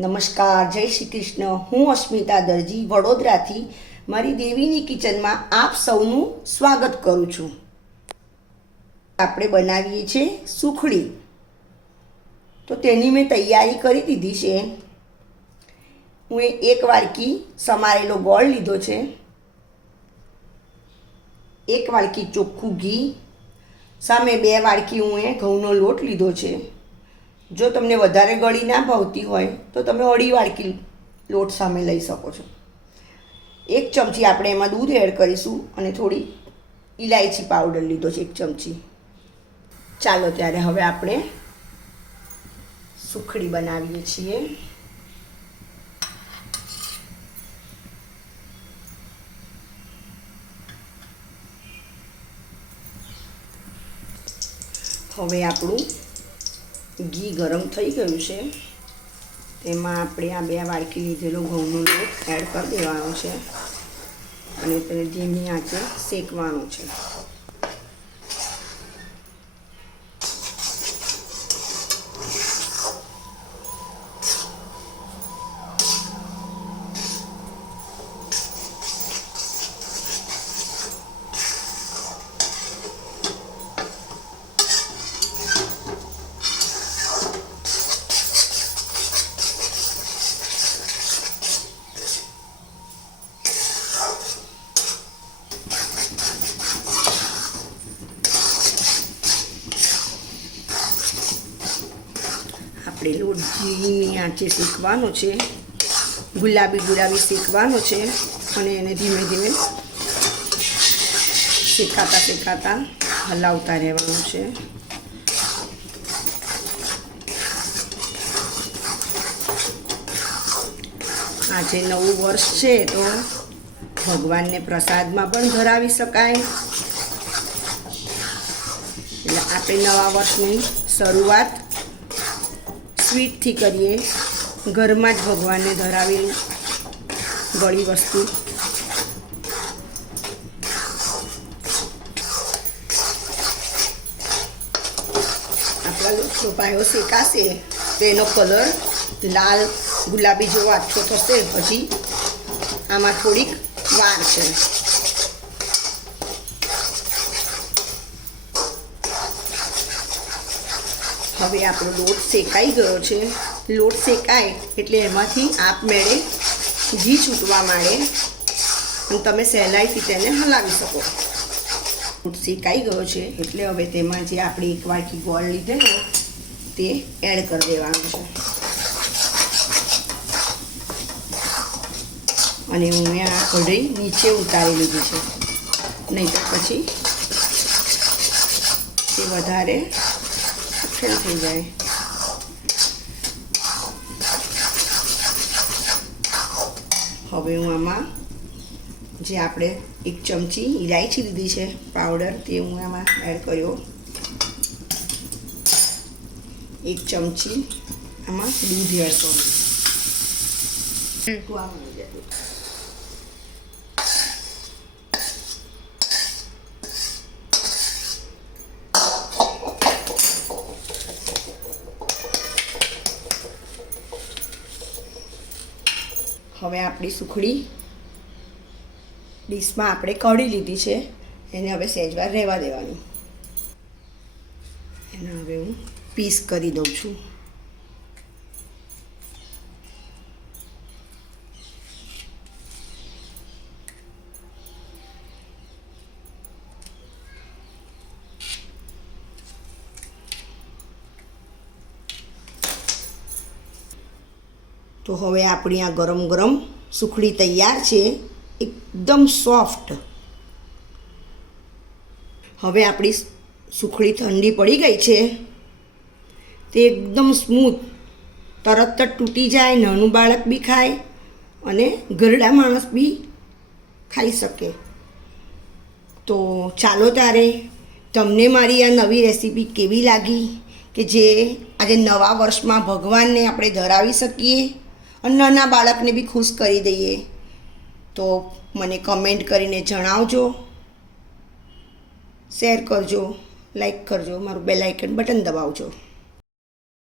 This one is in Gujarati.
નમસ્કાર, જય શ્રી કૃષ્ણ. હું અસ્મિતા દરજી વડોદરાથી મારી દેવીની કિચનમાં આપ સૌનું સ્વાગત કરું છું. આપણે બનાવીએ છીએ સુખડી. તો તેની મેં તૈયારી કરી દીધી છે. હું એક વાડકી સમારેલો ગોળ લીધો છે, એક વાડકી ચોખ્ખું ઘી, સામે 2 વાડકી હું ઘઉંનો લોટ લીધો છે. જો તમને વધારે ગળી ના ભાવતી હોય તો તમે 2.5 વાડકી લોટ સામે લઈ શકો છો. 1 ચમચી આપણે એમાં દૂધ એડ કરીશું અને થોડી ઇલાયચી પાવડર લીધો છે 1 ચમચી. ચાલો ત્યારે હવે આપણે સુખડી બનાવીએ છીએ. હવે આપણું ઘી ગરમ થઈ ગયું છે. તેમાં આપણે આ 2 વાડકી લીધેલો ઘઉંનો લોટ એડ કરી દેવાનો છે અને તેને ધીમી આંચે શેકવાનું છે. આપણે લોટ ધીમી આંચે શેકવાનો છે, ગુલાબી શેકવાનો છે અને એને ધીમે ધીમે શેકાતા હલાવતા રહેવાનું છે. આજે નવું વર્ષ છે તો ભગવાનને પ્રસાદમાં પણ ધરાવી શકાય. એટલે આપણે નવા વર્ષની શરૂઆત સ્વીટથી કરીએ. ઘરમાં જ ભગવાનને ધરાવેલું ગળી વસ્તુ. આપણા લોટનો પાયો શેકાશે તો એનો કલર લાલ ગુલાબી જેવો આછો થશે. પછી આમાં થોડીક વાર છે. હવે આપણો લોટ શેકાઈ ગયો છે. લોટ શેકાય એટલે એમાંથી આપમેળે ઘી છૂટવા માંડે અને તમે સહેલાઈથી તેને હલાવી શકો. લોટ શેકાઈ ગયો છે એટલે હવે તેમાં જે આપણે 1 વાડકી ગોળ લીધેલો તે એડ કરી દેવાનું છે. અને હું આ કઢાઈ નીચે ઉતારી લીધી છે, નહીં તો પછી તે વધારે થઈ જાય. હવે હું આમાં જે આપણે 1 ચમચી ઇલાયચી લીધી છે પાવડર તે હું આમાં એડ કર્યો. 1 ચમચી આમાં દૂધ એડ કરું. હવે આપણી સુખડી ડીશમાં આપણે કઢી લીધી છે, એને હવે સહેજવાર રહેવા દેવાની. એને હવે હું પીસ કરી દઉં છું. તો હવે આપણી આ ગરમ ગરમ સુખડી તૈયાર છે, એકદમ સોફ્ટ. હવે આપણી સુખડી ઠંડી પડી ગઈ છે. તે એકદમ સ્મૂથ, તરત જ તૂટી જાય. નાનું બાળક બી ખાય અને ઘરડા માણસ બી ખાઈ શકે. તો ચાલો તારે તમને મારી આ નવી રેસીપી કેવી લાગી, કે જે આજે નવા વર્ષમાં ભગવાનને આપણે ધરાવી શકીએ અને નાના બાળકને બી ખુશ કરી દઈએ. તો મને કમેન્ટ કરીને જણાવજો, શેર કરજો, લાઈક કરજો, મારું બેલ આઇકન બટન દબાવજો.